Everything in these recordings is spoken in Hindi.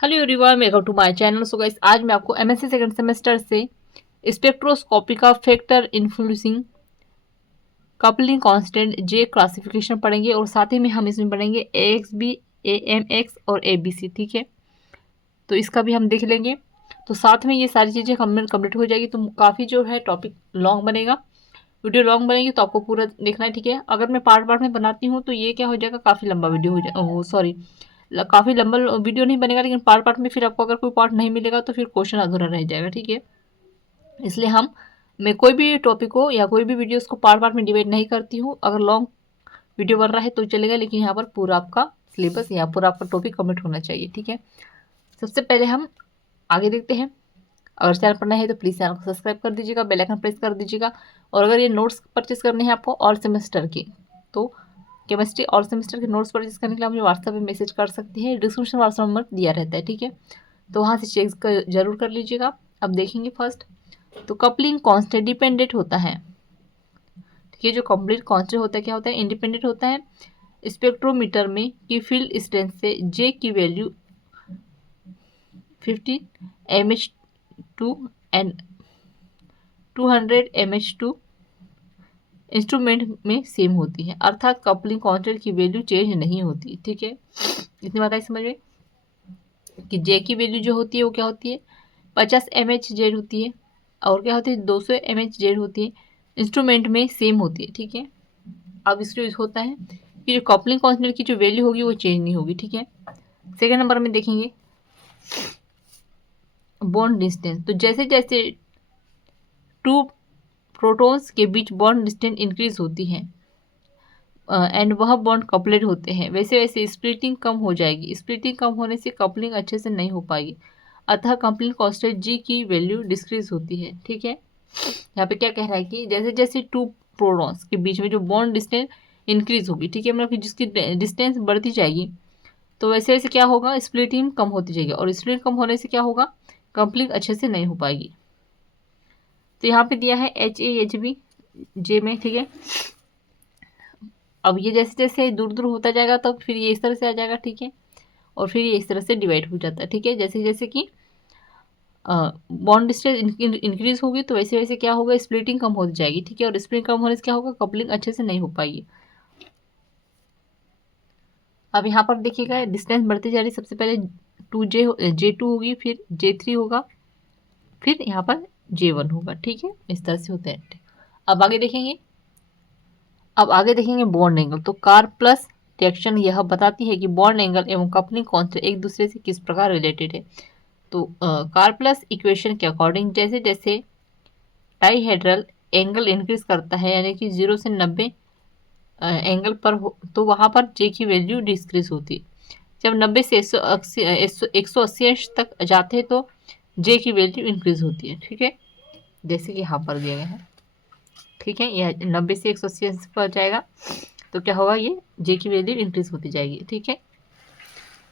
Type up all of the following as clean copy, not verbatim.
Hello everyone, welcome to my channel. So guys, आज मैं आपको एमएससी सेकंड सेमेस्टर से स्पेक्ट्रोस्कोपी का factor influencing coupling constant J classification पढ़ेंगे और साथ ही में हम इसमें पढ़ेंगे एक्स बी एम एक्स और ए बी सी। ठीक है, तो इसका भी हम देख लेंगे। तो साथ में ये सारी चीज़ें कंप्लीट हो जाएगी तो काफ़ी जो है टॉपिक लॉन्ग बनेगा, वीडियो लॉन्ग बनेगी तो आपको पूरा देखना है। ठीक है, अगर मैं पार्ट पार्ट में बनाती हूँ तो ये क्या हो जाएगा, काफ़ी लंबा वीडियो हो जाए, सॉरी काफ़ी लंबा वीडियो नहीं बनेगा, लेकिन पार्ट पार्ट में फिर आपको अगर कोई पार्ट नहीं मिलेगा तो फिर क्वेश्चन अधूरा रह जाएगा। ठीक है, इसलिए मैं कोई भी टॉपिक हो या कोई भी वीडियो उसको पार्ट पार्ट में डिवाइड नहीं करती हूँ। अगर लॉन्ग वीडियो बन रहा है तो चलेगा, लेकिन यहाँ पर पूरा आपका सिलेबस या पूरा आपका टॉपिक कंप्लीट होना चाहिए। ठीक है, सबसे पहले हम आगे देखते हैं। अगर चैनल पर नए हैं तो प्लीज़ चैनल को सब्सक्राइब कर दीजिएगा, बेल आइकन प्रेस कर दीजिएगा। और अगर ये नोट्स परचेस करने हैं आपको ऑल सेमेस्टर के, तो केमिस्ट्री ऑल सेमेस्टर के नोट्स परचेस करने के लिए आप मुझे व्हाट्सएप पे मैसेज कर सकती है। डिस्क्रिप्शन व्हाट्सएप नंबर दिया रहता है। ठीक है, तो वहाँ से चेक जरूर कर लीजिएगा। अब देखेंगे फर्स्ट, तो कपलिंग कांस्टेंट डिपेंडेंट होता है। ठीक है, जो कपलिंग कांस्टेंट होता है क्या होता है, इंडिपेंडेंट होता है स्पेक्ट्रोमीटर में की फील्ड स्ट्रेंथ से। जे की value 15 mH2 and 200 mH2 instrument में सेम होती है, अर्थात कपलिंग कांस्टेंट की वैल्यू चेंज नहीं होती। ठीक है, इतनी बात आई समझ में कि जे की वैल्यू जो होती है वो क्या होती है, 50 mH/Z होती है, और क्या होती है 200 mH/Z होती है, इंस्ट्रूमेंट में सेम होती है। ठीक है, अब इसलिए होता है कि जो कपलिंग कांस्टेंट की जो वैल्यू होगी वो चेंज नहीं होगी। ठीक है, सेकेंड नंबर में देखेंगे बॉन्ड डिस्टेंस। तो जैसे जैसे टू प्रोटॉन्स के बीच बॉन्ड डिस्टेंस इंक्रीज होती है एंड वह बॉन्ड कपलेट होते हैं, वैसे वैसे स्प्लिटिंग कम हो जाएगी। स्प्लिटिंग कम होने से कपलिंग अच्छे से नहीं हो पाएगी, अतः कपलिंग कांस्टेंट जी की वैल्यू डिक्रीज होती है। ठीक है, यहाँ पे क्या कह रहा है कि जैसे जैसे टू प्रोटॉन्स के बीच में जो बॉन्ड डिस्टेंस इंक्रीज होगी, ठीक है, मतलब कि जिसकी डिस्टेंस बढ़ती जाएगी, तो वैसे वैसे क्या होगा, स्प्लिटिंग कम होती जाएगी, और स्प्लिटिंग कम होने से क्या होगा, कपलिंग अच्छे से नहीं हो पाएगी। तो यहाँ पे दिया है HAHB जे में। ठीक है, अब ये जैसे जैसे दूर दूर होता जाएगा तो फिर ये इस तरह से आ जाएगा। ठीक है, और फिर ये इस तरह से डिवाइड हो जाता है। ठीक है, जैसे जैसे कि बॉन्ड डिस्टेंस इंक्रीज होगी तो वैसे वैसे क्या होगा, स्प्लिटिंग कम हो जाएगी। ठीक है, और स्प्लिटिंग कम होने से क्या होगा, कपलिंग अच्छे से नहीं हो पाएगी। अब यहाँ पर देखिएगा डिस्टेंस बढ़ती जा रही है, सबसे पहले J2 होगी, फिर J3 होगा, फिर यहाँ पर J1 होगा। ठीक है, इस तरह से होते हैं। अब आगे देखेंगे बॉन्ड एंगल। तो कार प्लस रिएक्शन यह बताती है कि बॉन्ड एंगल एवं कपलिंग कांस्टेंट एक दूसरे से किस प्रकार रिलेटेड है। तो कार प्लस इक्वेशन के अकॉर्डिंग जैसे जैसे डाईहेड्रल एंगल इंक्रीज करता है, यानी कि 0 से 90 एंगल पर हो, तो वहाँ पर जे की वैल्यू डिक्रीज होती है। जब 90 से 180 अंश तक जाते हैं तो जे की वैल्यू इंक्रीज होती है। ठीक है, जैसे कि यहाँ पर दिया गया है। ठीक है, यह 90 से 180 अंश पर जाएगा तो क्या होगा, ये जे की वैल्यू इंक्रीज होती जाएगी। ठीक है,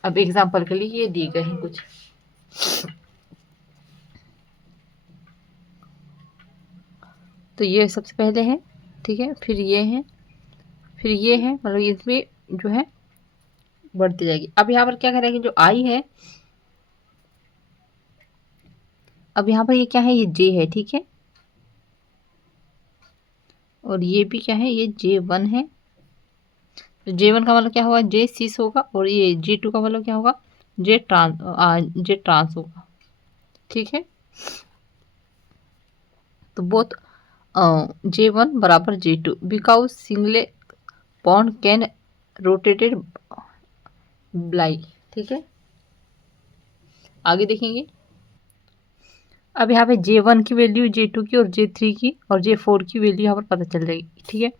अब एग्जाम्पल के लिए ये दिए गए हैं कुछ। तो ये सबसे पहले है, ठीक है, फिर ये है, फिर ये है, मतलब इसमें जो है बढ़ती जाएगी। अब यहाँ पर क्या करेंगे, जो आई है, अब यहाँ पर ये क्या है, ये जे है। ठीक है, और ये भी क्या है, ये J1 है। तो J1 का मतलब क्या होगा, जे सीस होगा, और ये J2 का मतलब क्या होगा, जे ट्रांस होगा। ठीक है, तो बोथ J1 बराबर J2 because single bond can rotated ब्लाई। ठीक है, आगे देखेंगे। अब यहाँ पे J1 की वैल्यू, J2 की और J3 की और J4 की वैल्यू यहाँ पर पता चल जाएगी। ठीक है,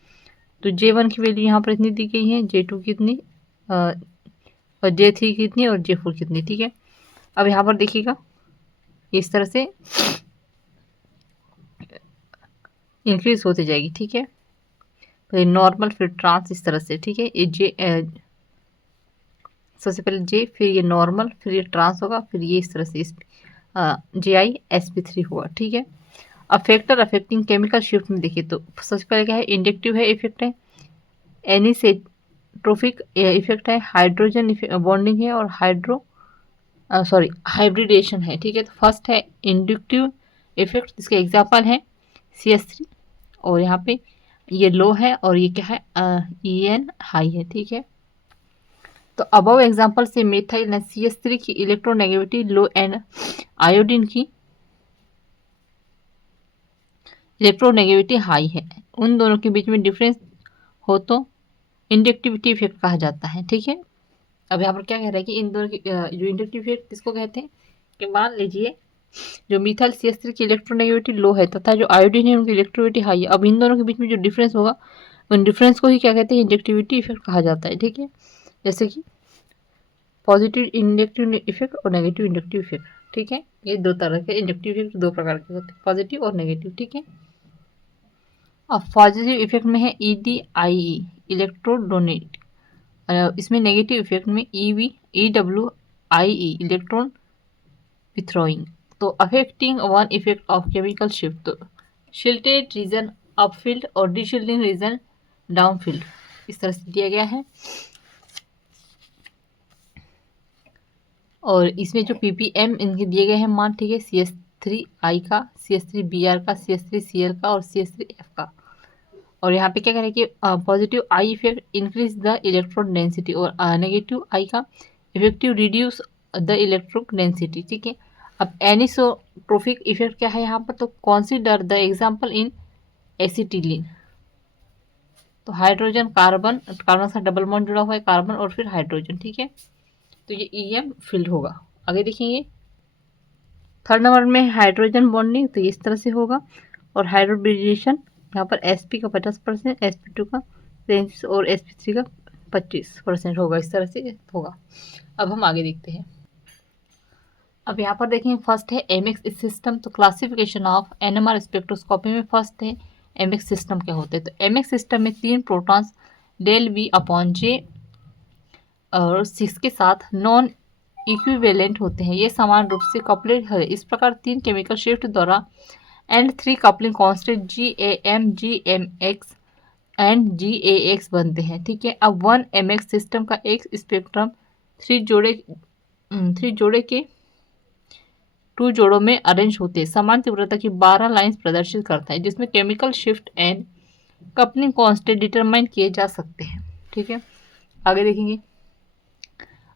तो J1 की वैल्यू यहाँ पर इतनी दी गई है, J2 की इतनी, और J3 की इतनी, और J4 की इतनी। ठीक है, अब यहाँ पर देखिएगा इस तरह से इंक्रीज होती जाएगी। ठीक है, तो नॉर्मल फिर ट्रांस इस तरह से। ठीक है, ये जे सबसे पहले जे, फिर ये नॉर्मल, फिर ये ट्रांस होगा, फिर ये इस तरह से JiSp3 होगा। ठीक है, अब फैक्टर अफेक्टिंग केमिकल शिफ्ट में देखिए तो सबसे पहले क्या है, इंडक्टिव है, इफेक्ट है, एनिसेट्रोफिक इफेक्ट है, हाइड्रोजन बॉन्डिंग है, और सॉरी हाइब्रिडेशन है, ठीक है। तो फर्स्ट है इंडक्टिव इफेक्ट, इसके एग्जाम्पल है CS3, और यहाँ पे ये लो है और ये क्या है EN हाई है, ठीक है। तो अबव एग्जाम्पल से मिथाइल एंड CS3 की इलेक्ट्रोनेगेटिविटी लो एंड आयोडीन की इलेक्ट्रोनेगेटिविटी हाई है। उन दोनों के बीच में डिफरेंस हो तो इंडक्टिविटी इफेक्ट कहा जाता है, ठीक है। अब यहाँ पर क्या कह रहा है कि इन दोनों की जो इंडक्टिव इफेक्ट किसको कहते हैं कि मान लीजिए जो मिथाइल CS3 की इलेक्ट्रोनेगेटिविटी लो है तथा जो आयोडीन है उनकी इलेक्ट्रोनेगेटिविटी हाई है। अब इन दोनों के बीच में जो डिफरेंस होगा उन डिफरेंस को ही क्या कहते हैं इंडक्टिविटी इफेक्ट कहा जाता है, ठीक है। जैसे कि पॉजिटिव इंडक्टिव इफेक्ट और नेगेटिव इंडक्टिव इफेक्ट, ठीक है। ये दो तरह के इंडक्टिव इफेक्ट दो प्रकार के होते हैं, पॉजिटिव और नेगेटिव, ठीक है। अब पॉजिटिव इफेक्ट में है EDIE इलेक्ट्रोडोनेट, इसमें नेगेटिव इफेक्ट में EWIE इलेक्ट्रॉन विथ्रोइंग। तो affecting one effect of chemical shift, तो शिल्टेड रीजन अपफील्ड और डिशिल्डिंग रीजन डाउनफील्ड, इस तरह से दिया गया है। और इसमें जो PPM इनके दिए गए हैं मान, ठीक है, CS3I का, CS3BR का, CS3Cl का और CS3F का। और यहाँ पे क्या करें कि positive I effect increase the electron density और नेगेटिव आई का effective reduce the electric density, ठीक है। अब एनिसोट्रोफिक इफेक्ट क्या है यहाँ पर, तो consider the example in acetylene. तो हाइड्रोजन कार्बन, कार्बन से डबल बॉन्ड जुड़ा हुआ है, कार्बन और फिर हाइड्रोजन, ठीक है। तो ये EM फील्ड होगा। आगे देखेंगे थर्ड नंबर में हाइड्रोजन बॉन्डिंग, तो इस तरह से होगा। और हाइड्रोब्रिजेशन यहाँ पर SP का 50%, SP2 का 33 और SP3 का 25% होगा, इस तरह से होगा। अब हम आगे देखते हैं। अब यहाँ पर देखें फर्स्ट है MX सिस्टम। तो क्लासिफिकेशन ऑफ NMR स्पेक्ट्रोस्कोपी में फर्स्ट है MX सिस्टम क्या होते हैं। तो MX सिस्टम में 3 प्रोटॉन्स ΔV/J और 6 के साथ नॉन इक्विवेलेंट होते हैं। ये समान रूप से कपलेट है। इस प्रकार 3 केमिकल शिफ्ट द्वारा and 3 coupling constant GAM, GMX and GAX बनते हैं, ठीक है। अब 1 MX सिस्टम का एक स्पेक्ट्रम 3 जोड़े के 2 जोड़ों में अरेंज होते हैं। समान तीव्रता की 12 लाइंस प्रदर्शित करता है, जिसमें chemical shift and coupling constant determine किए जा सकते हैं, ठीक है। आगे देखेंगे।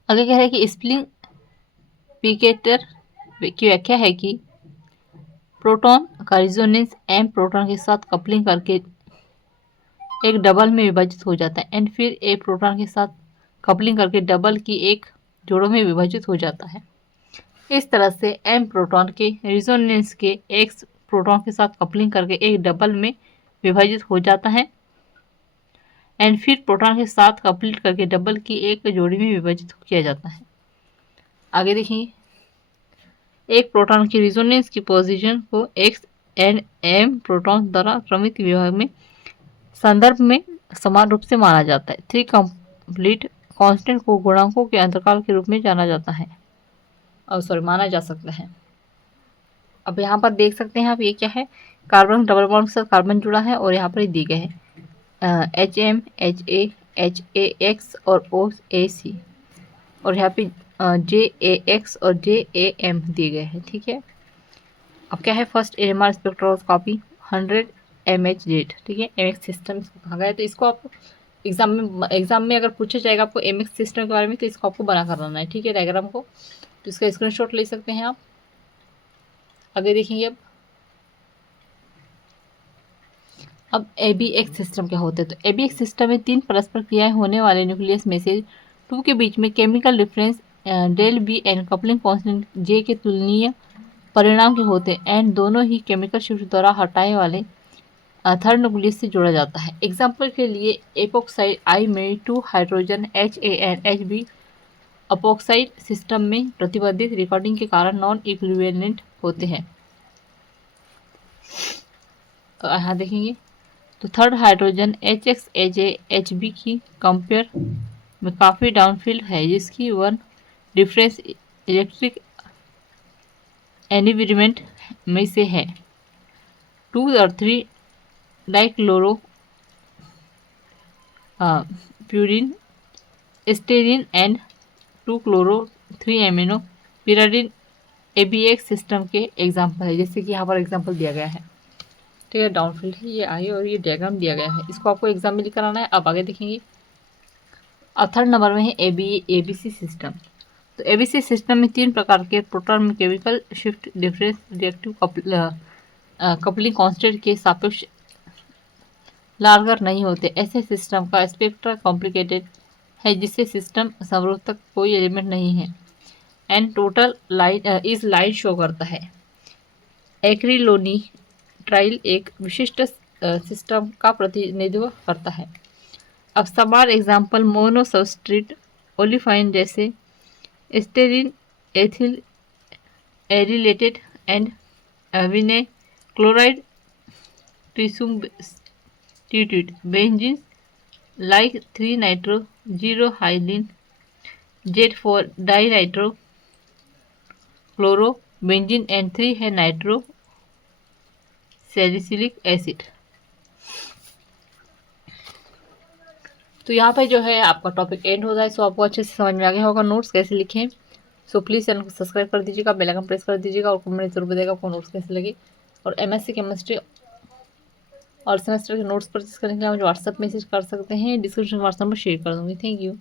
आगे कह रहा है कि स्प्लिंग पिकेटर की व्याख्या है कि प्रोटॉन का रिजोनेंस M प्रोटॉन के साथ कपलिंग करके एक डबल में विभाजित हो जाता है एंड फिर A प्रोटॉन के साथ कपलिंग करके डबल की एक जोड़ों में विभाजित हो जाता है। इस तरह से M प्रोटॉन के रिजोनेंस के X प्रोटॉन के साथ कपलिंग करके एक डबल में विभाजित हो जाता है एंड फिर प्रोटॉन के साथ कपलिंग करके डबल की एक जोड़ी में विभाजित किया जाता है। आगे देखेंगे। एक प्रोटॉन की रिजोनेंस की पोजीशन को X एंड M प्रोटॉन द्वारा क्रमिक विभाग में संदर्भ में समान रूप से माना जाता है। 3 कंप्लीट कांस्टेंट को गुणांकों के अंतराल के रूप में जाना जाता है, माना जा सकता है। अब यहाँ पर देख सकते हैं आप, ये क्या है, कार्बन डबल बॉन्ड के साथ कार्बन जुड़ा है और यहाँ पर दिए गए हैं HM, HA, HAX और OAC और यहाँ पे JAX और JAM दिए गए हैं, ठीक है। अब क्या है फर्स्ट NMR स्पेक्ट्रोस्कोपी 100 MHz, ठीक है, MX सिस्टम कहा गया है। तो इसको आप एग्जाम में अगर पूछा जाएगा आपको MX सिस्टम के बारे में, तो इसको आपको बना कर लाना है, ठीक है, डायग्राम को। तो इसका स्क्रीनशॉट ले सकते हैं आप। आगे देखेंगे। अब ABX सिस्टम क्या होता है। तो ABX सिस्टम में 3 परस्पर क्रियाएं होने वाले न्यूक्लियस में से 2 के बीच में chemical difference del B and coupling constant J के तुलनीय परिणाम के होते हैं एंड दोनों ही केमिकल शिफ्ट द्वारा हटाए वाले थर्ड न्यूक्लियस से जोड़ा जाता है। एग्जाम्पल के लिए एपोक्साइड I में 2 hydrogen HA and HB epoxide system में प्रतिबंधित रिकॉर्डिंग के कारण नॉन इक्विवेलेंट होते हैं। तो यहाँ देखेंगे। तो third hydrogen HX, HA, HB की कंपेयर में काफ़ी डाउनफील्ड है, जिसकी 1 डिफरेंस इलेक्ट्रिक एनवायरनमेंट में से है। 2 और 3 dichloro purine styrene and 2 chloro 3 amino pyridine ABX system के एग्जाम्पल है, जैसे कि यहाँ पर एग्जाम्पल दिया गया है। ठीक है, डाउनफील्ड है ये आई और ये डायग्राम दिया गया है, इसको आपको एग्जाम में लिख कराना है। अब आगे देखेंगे। अब थर्ड नंबर में है ABC सिस्टम। तो ABC सिस्टम में 3 प्रकार के प्रोटॉन में chemical shift difference reactive coupling constant के सापेक्ष लार्गर नहीं होते। ऐसे सिस्टम का स्पेक्ट्रा कॉम्प्लिकेटेड है, जिससे सिस्टम समरूप तक कोई एलिमेंट नहीं है एंड टोटल लाइन इस लाइन शो करता है। एक्रिलोनिट्राइल एक विशिष्ट सिस्टम का प्रतिनिधित्व करता है। अब समान एग्जाम्पल मोनोसब्स्ट्रेट ओलिफाइन जैसे styrene ethyl acrylate and vinyl chloride trisubstituted benzene like 3-nitro-0-hylene Z4 dinitro-chlorobenzene and 3 है नाइट्रो सैलिसिलिक एसिड। तो यहाँ पे जो है आपका टॉपिक एंड होता है। सो आपको अच्छे से समझ में आ गया होगा नोट्स कैसे लिखें। सो प्लीज़ चैनल को सब्सक्राइब कर दीजिएगा, बेल आइकन प्रेस कर दीजिएगा और कमेंट जरूर बताइएगा आपको नोट्स कैसे लगे। और MSc केमिस्ट्री और सेमेस्टर के नोट्स परचेज करने के लिए मुझे व्हाट्सएप मैसेज कर सकते हैं, डिस्क्रिप्शन व्हाट्सएप में शेयर कर दूँगी। Thank you.